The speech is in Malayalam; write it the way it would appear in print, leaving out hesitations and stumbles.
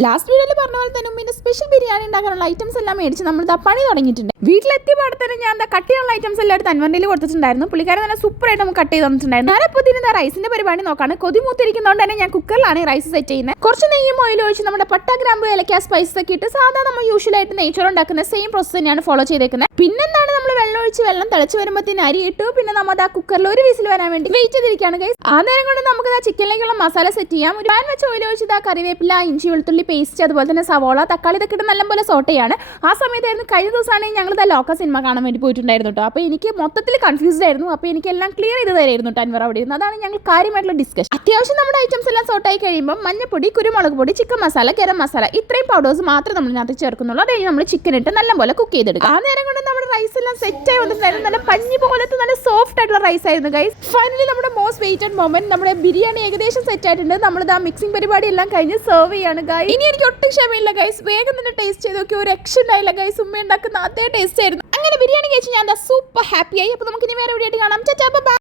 ലാസ്റ്റ് വീഡിയോയിൽ പറഞ്ഞ പോലെ തന്നെ പിന്നെ സ്പെഷ്യൽ ബിരിയാണി ഉണ്ടാക്കാനുള്ള ഐറ്റംസ് എല്ലാം മേടിച്ച് നമ്മൾ പണി തുടങ്ങിയിട്ടുണ്ട്. വീട്ടിലെത്തിയ പാടെ തന്നെ ഞാൻ കട്ട് ചെയ്യാനുള്ള ഐറ്റംസ് എല്ലാം എടുത്ത് അൻവറിൽ കൊടുത്തിട്ടുണ്ടായിരുന്നു. പുള്ളിക്കാരൻ തന്നെ സൂപ്പറായിട്ട് നമുക്ക് കട്ട് ചെയ്ത് തന്നിട്ടുണ്ടായിരുന്നു. ഞാനിപ്പോൾ ഇതിന് റൈസിന്റെ പരിപാടി നോക്കാണ്. കൊതിമൂത്തിരിക്കുന്നതുകൊണ്ട് തന്നെ ഞാൻ കുക്കറിലാണ് റൈസ് സെറ്റ് ചെയ്യുന്നത്. കുറച്ച് നെയ്യും ഓയിൽ ഒഴിച്ച് നമ്മുടെ പട്ട, ഗ്രാമ്പു, ഏലക്ക, സ്പൈസസ് ഒക്കെ ഇട്ട് സാധാരണ നമ്മൾ യൂഷ്വലായിട്ട് നെയ്ച്ചോറ് ഉണ്ടാക്കുന്ന സെയിം പ്രോസസ് തന്നെയാണ് ഫോളോ ചെയ്തേക്കുന്നത്. പിന്നെന്താണ് നമ്മൾ വെള്ളം തിളച്ച് വരുമ്പോഴത്തേന് അരി ഇട്ടു. പിന്നെ നമ്മൾ ആ കുക്കറിൽ ഒരു വിസിൽ വരാൻ വേണ്ടി വെയിറ്റ് ചെയ്തിരിക്കുകയാണ് ഗൈസ്. ആ നേരം കൊണ്ട് നമുക്ക് ചിക്കനിലേക്കുള്ള മസാല സെറ്റ് ചെയ്യാം. ഒരു പാൻ വെച്ച് ഓയിൽ ഒഴിച്ച് കറിവേപ്പില, ഇഞ്ചി, വെളുത്തുള്ളി പേസ്റ്റ്, അതുപോലെ തന്നെ സവോള, തക്കാളി ഇതൊക്കെ ഇട്ട് നല്ലപോലെ സോട്ട് ചെയ്യാണ്. ആ സമയത്തായിരുന്നു കഴിഞ്ഞ ദിവസമാണെങ്കിൽ ഞങ്ങൾ ലോക സിനിമ കാണാൻ വേണ്ടി പോയിട്ടുണ്ടായിരുന്നു കേട്ടോ. അപ്പോൾ എനിക്ക് മൊത്തത്തിൽ കൺഫ്യൂസ്ഡ് ആയിരുന്നു. അപ്പോൾ എനിക്കെല്ലാം ക്ലിയർ ചെയ്ത് തരായിരുന്നു അൻവർ അവിടെ ഇരുന്ന്. അതാണ് ഞങ്ങൾ കാര്യമായിട്ടുള്ള ഡിസ്കഷൻ. അത്യാവശ്യം നമ്മുടെ ഐറ്റംസ് എല്ലാം സോട്ടായി കഴിയുമ്പോൾ മഞ്ഞപ്പൊടി, കുരുമുളക് പൊടി, ചിക്കൻ മസാല, ഗരം മസാല ഇത്രയും പൗഡേഴ്സ് മാത്രമേ നമ്മൾ ഇതിനകത്ത് ചേർക്കുന്നുള്ളൂ. അത് കഴിഞ്ഞ് നമ്മൾ ചിക്കൻ ഇട്ട് നല്ലപോലെ കുക്ക് ചെയ്തെടുക്കും. ആ നേരം കൊണ്ട് നമ്മുടെ റൈസ് എല്ലാം സെറ്റായി വന്നിട്ടുണ്ടായിരുന്നു. നല്ല പഞ്ഞി പോലത്തെ നല്ല സോഫ്റ്റ് ആയിട്ടുള്ള റൈസ് ആയിരുന്നു ഗൈസ്. ഫൈനലി നമ്മുടെ മോസ്റ്റ് വെയിറ്റഡ് മൊമെന്റ്, നമ്മുടെ ബിരിയാണി ഏകദേശം സെറ്റ് ആയിട്ടുണ്ട്. നമ്മളിത് ആ മിക്സിംഗ് പരിപാടി എല്ലാം കഴിഞ്ഞ് സെർവ് ചെയ്യാണ് ഗൈസ്. ഇനി എനിക്ക് ഒട്ടും ക്ഷമയില്ല ഗൈസ്. വേഗം തന്നെ ടേസ്റ്റ് ചെയ്ത് നോക്കി. ഒരു രക്ഷ ഉണ്ടായില്ല ഗൈസ്. ഉമ്മ ഉണ്ടാക്കുന്ന അതേ ടേസ്റ്റ് ആയിരുന്നു. അങ്ങനെ ബിരിയാണി കഴിച്ച് ഞാൻ സൂപ്പർ ഹാപ്പി ആയി. അപ്പോൾ നമുക്ക് ഇനി വേറെ വീഡിയോ ആയിട്ട് കാണാം.